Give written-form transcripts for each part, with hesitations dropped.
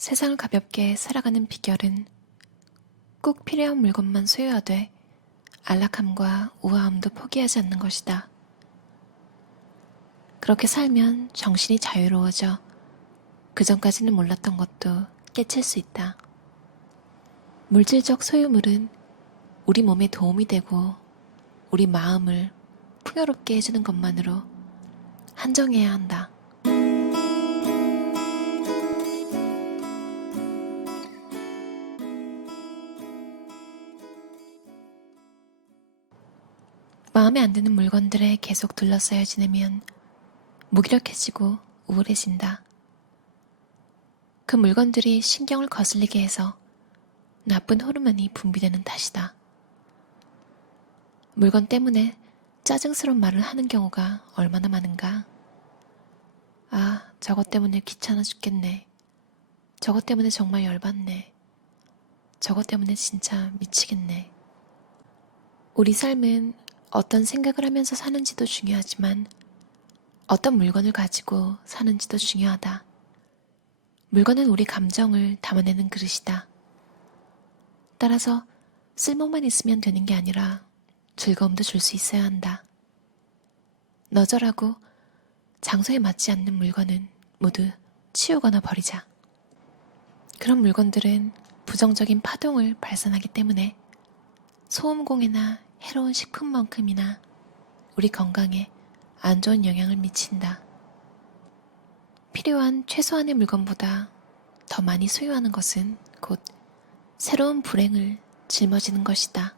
세상을 가볍게 살아가는 비결은 꼭 필요한 물건만 소유하되 안락함과 우아함도 포기하지 않는 것이다. 그렇게 살면 정신이 자유로워져 그전까지는 몰랐던 것도 깨칠 수 있다. 물질적 소유물은 우리 몸에 도움이 되고 우리 마음을 풍요롭게 해주는 것만으로 한정해야 한다. 마음에 안 드는 물건들에 계속 둘러싸여 지내면 무기력해지고 우울해진다. 그 물건들이 신경을 거슬리게 해서 나쁜 호르몬이 분비되는 탓이다. 물건 때문에 짜증스러운 말을 하는 경우가 얼마나 많은가. 아, 저것 때문에 귀찮아 죽겠네. 저것 때문에 정말 열받네. 저것 때문에 진짜 미치겠네. 우리 삶은 어떤 생각을 하면서 사는지도 중요하지만 어떤 물건을 가지고 사는지도 중요하다. 물건은 우리 감정을 담아내는 그릇이다. 따라서 쓸모만 있으면 되는 게 아니라 즐거움도 줄 수 있어야 한다. 너절하고 장소에 맞지 않는 물건은 모두 치우거나 버리자. 그런 물건들은 부정적인 파동을 발산하기 때문에 소음공해나 해로운 식품만큼이나 우리 건강에 안 좋은 영향을 미친다. 필요한 최소한의 물건보다 더 많이 소유하는 것은 곧 새로운 불행을 짊어지는 것이다.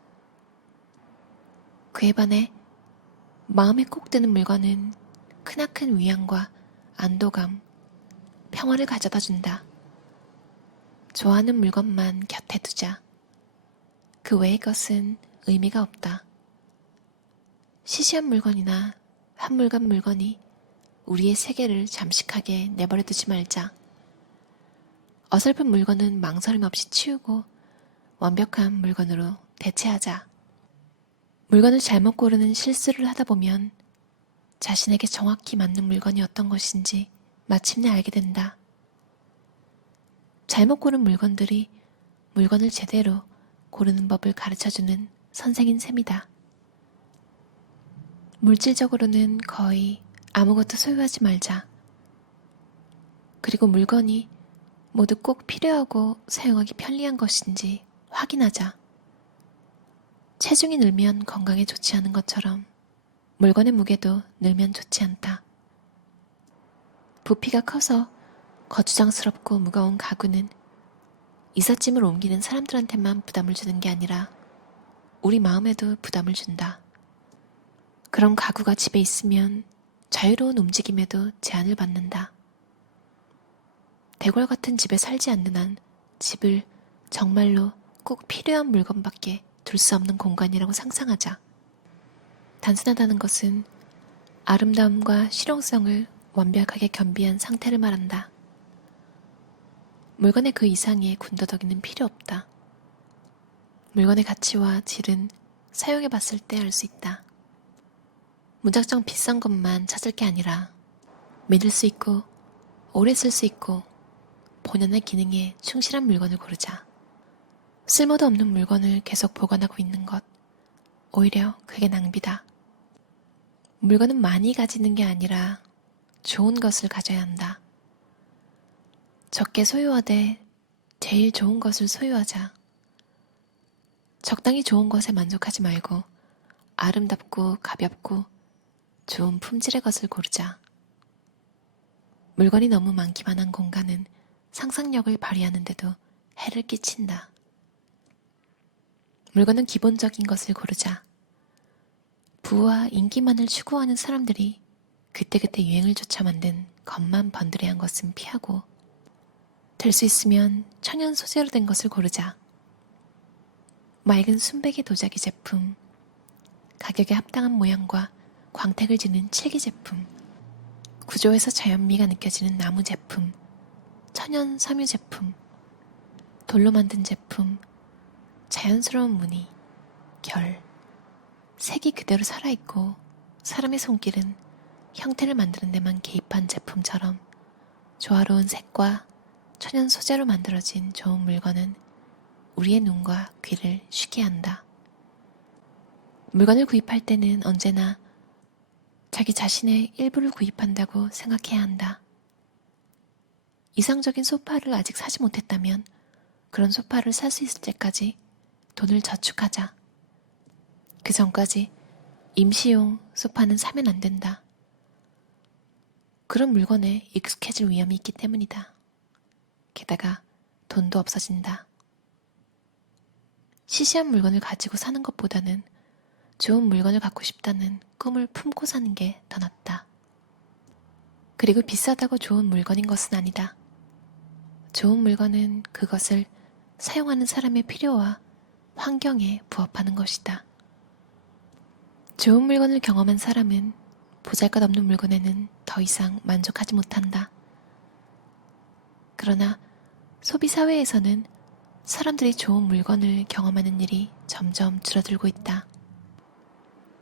그에 반해 마음에 꼭 드는 물건은 크나큰 위안과 안도감, 평화를 가져다 준다. 좋아하는 물건만 곁에 두자. 그 외의 것은 의미가 없다. 시시한 물건이나 한물간 물건이 우리의 세계를 잠식하게 내버려 두지 말자. 어설픈 물건은 망설임 없이 치우고 완벽한 물건으로 대체하자. 물건을 잘못 고르는 실수를 하다 보면 자신에게 정확히 맞는 물건이 어떤 것인지 마침내 알게 된다. 잘못 고른 물건들이 물건을 제대로 고르는 법을 가르쳐주는 선생인 셈이다. 물질적으로는 거의 아무것도 소유하지 말자. 그리고 물건이 모두 꼭 필요하고 사용하기 편리한 것인지 확인하자. 체중이 늘면 건강에 좋지 않은 것처럼 물건의 무게도 늘면 좋지 않다. 부피가 커서 거추장스럽고 무거운 가구는 이삿짐을 옮기는 사람들한테만 부담을 주는 게 아니라 우리 마음에도 부담을 준다. 그런 가구가 집에 있으면 자유로운 움직임에도 제한을 받는다. 대궐 같은 집에 살지 않는 한 집을 정말로 꼭 필요한 물건밖에 둘 수 없는 공간이라고 상상하자. 단순하다는 것은 아름다움과 실용성을 완벽하게 겸비한 상태를 말한다. 물건의 그 이상의 군더더기는 필요 없다. 물건의 가치와 질은 사용해 봤을 때 알 수 있다. 무작정 비싼 것만 찾을 게 아니라 믿을 수 있고 오래 쓸 수 있고 본연의 기능에 충실한 물건을 고르자. 쓸모도 없는 물건을 계속 보관하고 있는 것, 오히려 그게 낭비다. 물건은 많이 가지는 게 아니라 좋은 것을 가져야 한다. 적게 소유하되 제일 좋은 것을 소유하자. 적당히 좋은 것에 만족하지 말고 아름답고 가볍고 좋은 품질의 것을 고르자. 물건이 너무 많기만 한 공간은 상상력을 발휘하는데도 해를 끼친다. 물건은 기본적인 것을 고르자. 부와 인기만을 추구하는 사람들이 그때그때 유행을 쫓아 만든 겉만 번드레한 것은 피하고 될 수 있으면 천연 소재로 된 것을 고르자. 맑은 순백의 도자기 제품, 가격에 합당한 모양과 광택을 지닌 칠기 제품, 구조에서 자연미가 느껴지는 나무 제품, 천연 섬유 제품, 돌로 만든 제품, 자연스러운 무늬, 결, 색이 그대로 살아있고 사람의 손길은 형태를 만드는 데만 개입한 제품처럼 조화로운 색과 천연 소재로 만들어진 좋은 물건은 우리의 눈과 귀를 쉬게 한다. 물건을 구입할 때는 언제나 자기 자신의 일부를 구입한다고 생각해야 한다. 이상적인 소파를 아직 사지 못했다면 그런 소파를 살 수 있을 때까지 돈을 저축하자. 그 전까지 임시용 소파는 사면 안 된다. 그런 물건에 익숙해질 위험이 있기 때문이다. 게다가 돈도 없어진다. 시시한 물건을 가지고 사는 것보다는 좋은 물건을 갖고 싶다는 꿈을 품고 사는 게 더 낫다. 그리고 비싸다고 좋은 물건인 것은 아니다. 좋은 물건은 그것을 사용하는 사람의 필요와 환경에 부합하는 것이다. 좋은 물건을 경험한 사람은 보잘것없는 물건에는 더 이상 만족하지 못한다. 그러나 소비사회에서는 사람들이 좋은 물건을 경험하는 일이 점점 줄어들고 있다.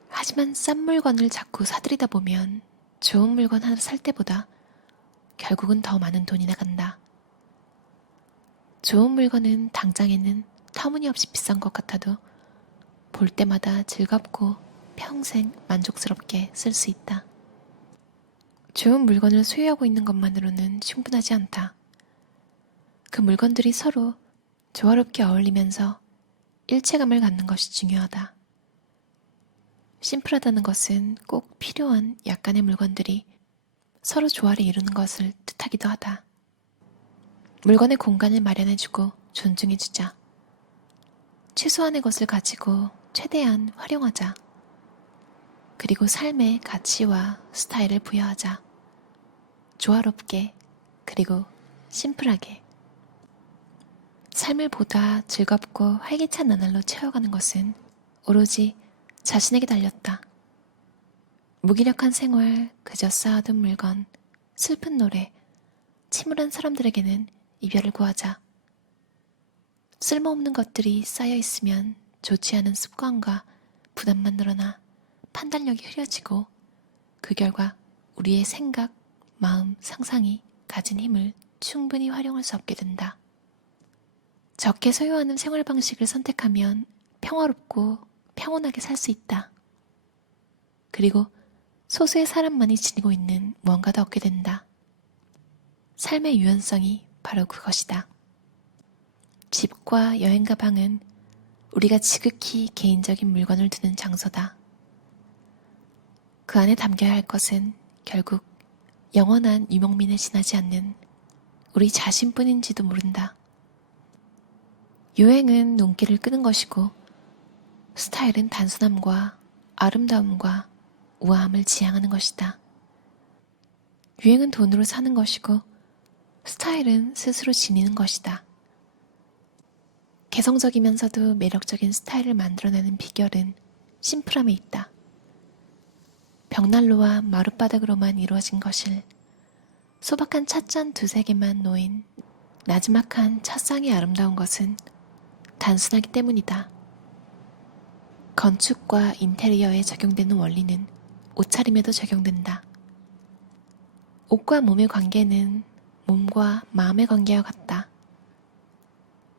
하지만 싼 물건을 자꾸 사들이다 보면 좋은 물건 하나 살 때보다 결국은 더 많은 돈이 나간다. 좋은 물건은 당장에는 터무니없이 비싼 것 같아도 볼 때마다 즐겁고 평생 만족스럽게 쓸 수 있다. 좋은 물건을 소유하고 있는 것만으로는 충분하지 않다. 그 물건들이 서로 조화롭게 어울리면서 일체감을 갖는 것이 중요하다. 심플하다는 것은 꼭 필요한 약간의 물건들이 서로 조화를 이루는 것을 뜻하기도 하다. 물건의 공간을 마련해주고 존중해주자. 최소한의 것을 가지고 최대한 활용하자. 그리고 삶의 가치와 스타일을 부여하자. 조화롭게, 그리고 심플하게. 삶을 보다 즐겁고 활기찬 나날로 채워가는 것은 오로지 자신에게 달렸다. 무기력한 생활, 그저 쌓아둔 물건, 슬픈 노래, 침울한 사람들에게는 이별을 구하자. 쓸모없는 것들이 쌓여 있으면 좋지 않은 습관과 부담만 늘어나 판단력이 흐려지고 그 결과 우리의 생각, 마음, 상상이 가진 힘을 충분히 활용할 수 없게 된다. 적게 소유하는 생활 방식을 선택하면 평화롭고 평온하게 살 수 있다. 그리고 소수의 사람만이 지니고 있는 무언가도 얻게 된다. 삶의 유연성이 바로 그것이다. 집과 여행 가방은 우리가 지극히 개인적인 물건을 두는 장소다. 그 안에 담겨야 할 것은 결국 영원한 유목민에 지나지 않는 우리 자신뿐인지도 모른다. 유행은 눈길을 끄는 것이고 스타일은 단순함과 아름다움과 우아함을 지향하는 것이다. 유행은 돈으로 사는 것이고 스타일은 스스로 지니는 것이다. 개성적이면서도 매력적인 스타일을 만들어내는 비결은 심플함에 있다. 벽난로와 마룻바닥으로만 이루어진 것을 소박한 찻잔 두세 개만 놓인 나지막한 찻상이 아름다운 것은 단순하기 때문이다. 건축과 인테리어에 적용되는 원리는 옷차림에도 적용된다. 옷과 몸의 관계는 몸과 마음의 관계와 같다.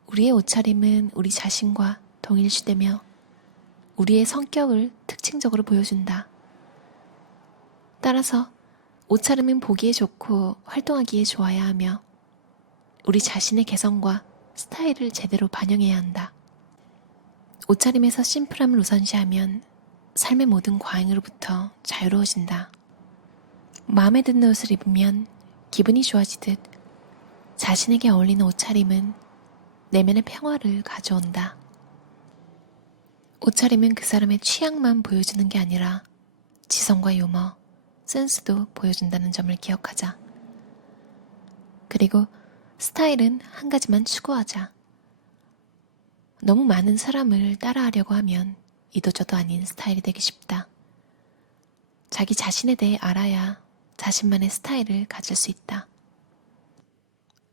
우리의 옷차림은 우리 자신과 동일시되며 우리의 성격을 특징적으로 보여준다. 따라서 옷차림은 보기에 좋고 활동하기에 좋아야 하며 우리 자신의 개성과 스타일을 제대로 반영해야 한다. 옷차림에서 심플함을 우선시하면 삶의 모든 과잉으로부터 자유로워진다. 마음에 드는 옷을 입으면 기분이 좋아지듯 자신에게 어울리는 옷차림은 내면의 평화를 가져온다. 옷차림은 그 사람의 취향만 보여주는 게 아니라 지성과 유머, 센스도 보여준다는 점을 기억하자. 그리고 스타일은 한 가지만 추구하자. 너무 많은 사람을 따라하려고 하면 이도저도 아닌 스타일이 되기 쉽다. 자기 자신에 대해 알아야 자신만의 스타일을 가질 수 있다.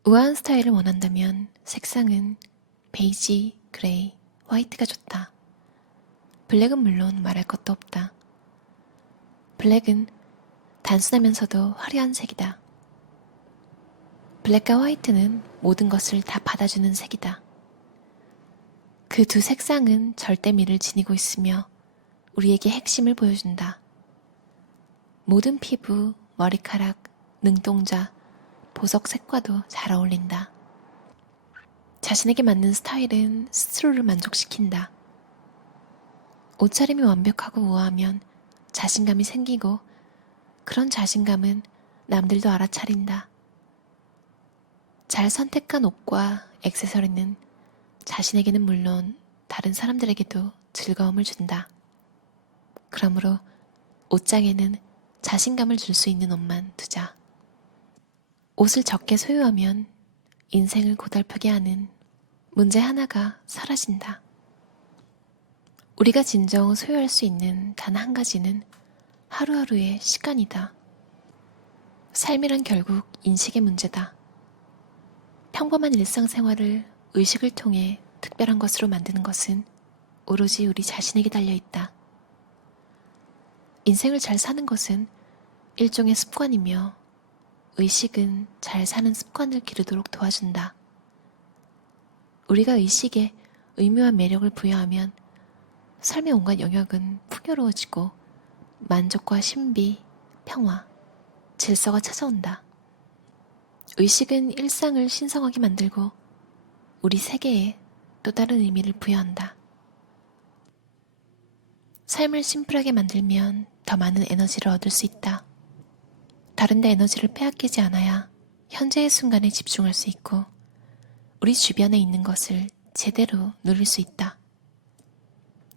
우아한 스타일을 원한다면 색상은 베이지, 그레이, 화이트가 좋다. 블랙은 물론 말할 것도 없다. 블랙은 단순하면서도 화려한 색이다. 블랙과 화이트는 모든 것을 다 받아주는 색이다. 그 두 색상은 절대미를 지니고 있으며 우리에게 핵심을 보여준다. 모든 피부, 머리카락, 눈동자, 보석색과도 잘 어울린다. 자신에게 맞는 스타일은 스스로를 만족시킨다. 옷차림이 완벽하고 우아하면 자신감이 생기고 그런 자신감은 남들도 알아차린다. 잘 선택한 옷과 액세서리는 자신에게는 물론 다른 사람들에게도 즐거움을 준다. 그러므로 옷장에는 자신감을 줄 수 있는 옷만 두자. 옷을 적게 소유하면 인생을 고달프게 하는 문제 하나가 사라진다. 우리가 진정 소유할 수 있는 단 한 가지는 하루하루의 시간이다. 삶이란 결국 인식의 문제다. 평범한 일상생활을 의식을 통해 특별한 것으로 만드는 것은 오로지 우리 자신에게 달려있다. 인생을 잘 사는 것은 일종의 습관이며 의식은 잘 사는 습관을 기르도록 도와준다. 우리가 의식에 의미와 매력을 부여하면 삶의 온갖 영역은 풍요로워지고 만족과 신비, 평화, 질서가 찾아온다. 의식은 일상을 신성하게 만들고 우리 세계에 또 다른 의미를 부여한다. 삶을 심플하게 만들면 더 많은 에너지를 얻을 수 있다. 다른 데 에너지를 빼앗기지 않아야 현재의 순간에 집중할 수 있고 우리 주변에 있는 것을 제대로 누릴 수 있다.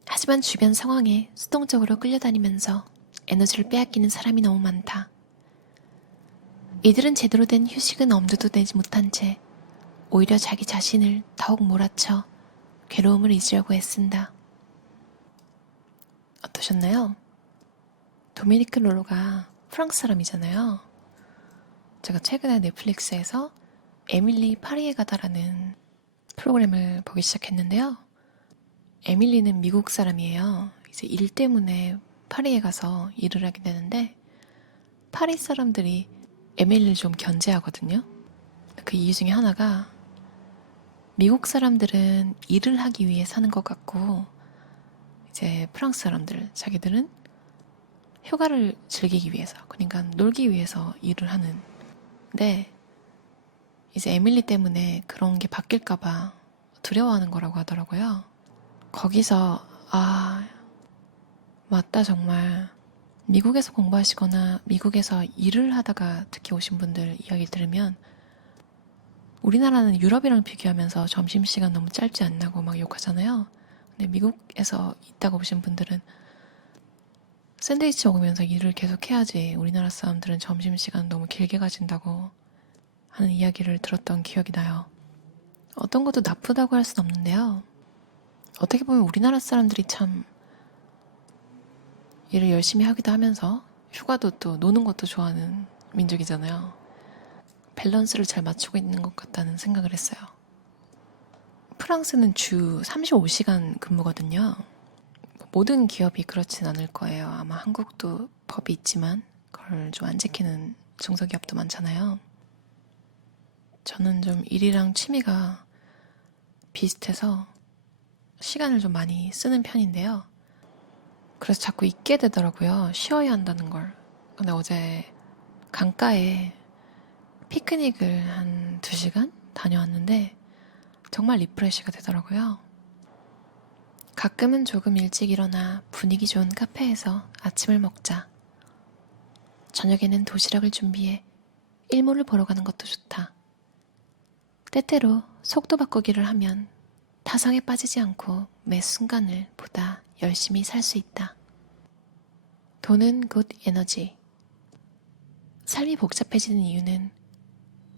하지만 주변 상황에 수동적으로 끌려다니면서 에너지를 빼앗기는 사람이 너무 많다. 이들은 제대로 된 휴식은 엄두도 내지 못한 채 오히려 자기 자신을 더욱 몰아쳐 괴로움을 잊으려고 애쓴다. 어떠셨나요? 도미니크 롤로가 프랑스 사람이잖아요. 제가 최근에 넷플릭스에서 에밀리 파리에 가다라는 프로그램을 보기 시작했는데요. 에밀리는 미국 사람이에요. 이제 일 때문에 파리에 가서 일을 하게 되는데 파리 사람들이 에밀리를 좀 견제하거든요. 그 이유 중에 하나가 미국 사람들은 일을 하기 위해 사는 것 같고 이제 프랑스 사람들, 자기들은 휴가를 즐기기 위해서, 그러니까 놀기 위해서 일을 하는데 이제 에밀리 때문에 그런 게 바뀔까봐 두려워하는 거라고 하더라고요. 거기서 맞다 정말 미국에서 공부하시거나 미국에서 일을 하다가 특히 오신 분들 이야기 들으면 우리나라는 유럽이랑 비교하면서 점심시간 너무 짧지 않나고 막 욕하잖아요. 근데 미국에서 있다가 오신 분들은 샌드위치 먹으면서 일을 계속 해야지 우리나라 사람들은 점심시간 너무 길게 가진다고 하는 이야기를 들었던 기억이 나요. 어떤 것도 나쁘다고 할 순 없는데요. 어떻게 보면 우리나라 사람들이 참 일을 열심히 하기도 하면서 휴가도 또 노는 것도 좋아하는 민족이잖아요. 밸런스를 잘 맞추고 있는 것 같다는 생각을 했어요. 프랑스는 주 35시간 근무거든요. 모든 기업이 그렇진 않을 거예요. 아마 한국도 법이 있지만 그걸 좀 안 지키는 중소기업도 많잖아요. 저는 좀 일이랑 취미가 비슷해서 시간을 좀 많이 쓰는 편인데요. 그래서 자꾸 잊게 되더라고요. 쉬어야 한다는 걸. 근데 어제 강가에 피크닉을 한 2시간 다녀왔는데 정말 리프레시가 되더라고요. 가끔은 조금 일찍 일어나 분위기 좋은 카페에서 아침을 먹자. 저녁에는 도시락을 준비해 일몰을 보러 가는 것도 좋다. 때때로 속도 바꾸기를 하면 타성에 빠지지 않고 매 순간을 보다 열심히 살 수 있다. 돈은 곧 에너지. 삶이 복잡해지는 이유는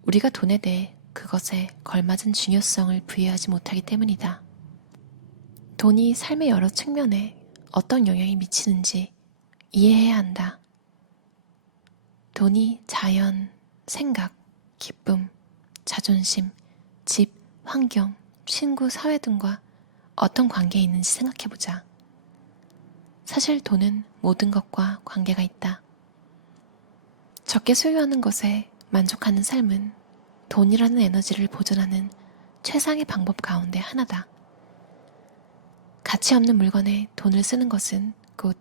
우리가 돈에 대해 그것에 걸맞은 중요성을 부여하지 못하기 때문이다. 돈이 삶의 여러 측면에 어떤 영향이 미치는지 이해해야 한다. 돈이 자연, 생각, 기쁨, 자존심, 집, 환경, 친구, 사회 등과 어떤 관계에 있는지 생각해보자. 사실 돈은 모든 것과 관계가 있다. 적게 소유하는 것에 만족하는 삶은 돈이라는 에너지를 보존하는 최상의 방법 가운데 하나다. 가치 없는 물건에 돈을 쓰는 것은 곧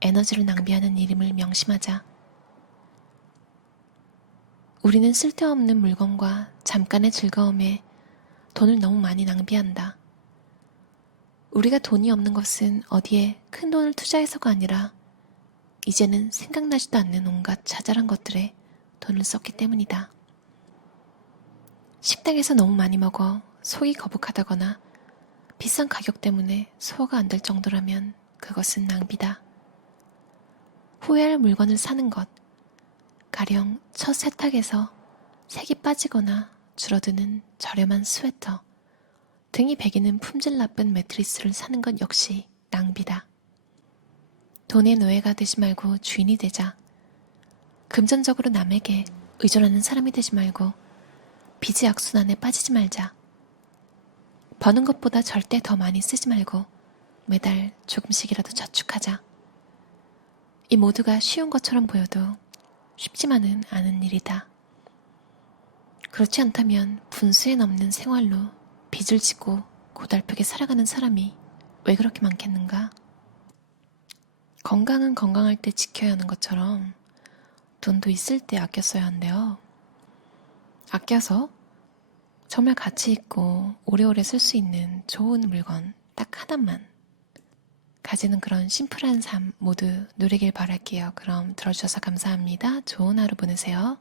에너지를 낭비하는 일임을 명심하자. 우리는 쓸데없는 물건과 잠깐의 즐거움에 돈을 너무 많이 낭비한다. 우리가 돈이 없는 것은 어디에 큰 돈을 투자해서가 아니라 이제는 생각나지도 않는 온갖 자잘한 것들에 돈을 썼기 때문이다. 식당에서 너무 많이 먹어 속이 거북하다거나 비싼 가격 때문에 소화가 안 될 정도라면 그것은 낭비다. 후회할 물건을 사는 것, 가령 첫 세탁에서 색이 빠지거나 줄어드는 저렴한 스웨터, 등이 배기는 품질 나쁜 매트리스를 사는 것 역시 낭비다. 돈의 노예가 되지 말고 주인이 되자. 금전적으로 남에게 의존하는 사람이 되지 말고 빚의 악순환에 빠지지 말자. 버는 것보다 절대 더 많이 쓰지 말고 매달 조금씩이라도 저축하자. 이 모두가 쉬운 것처럼 보여도 쉽지만은 않은 일이다. 그렇지 않다면 분수에 넘는 생활로 빚을 지고 고달프게 살아가는 사람이 왜 그렇게 많겠는가? 건강은 건강할 때 지켜야 하는 것처럼 돈도 있을 때 아껴 써야 한대요. 아껴서 정말 가치 있고 오래오래 쓸 수 있는 좋은 물건 딱 하나만 가지는 그런 심플한 삶 모두 누리길 바랄게요. 그럼 들어주셔서 감사합니다. 좋은 하루 보내세요.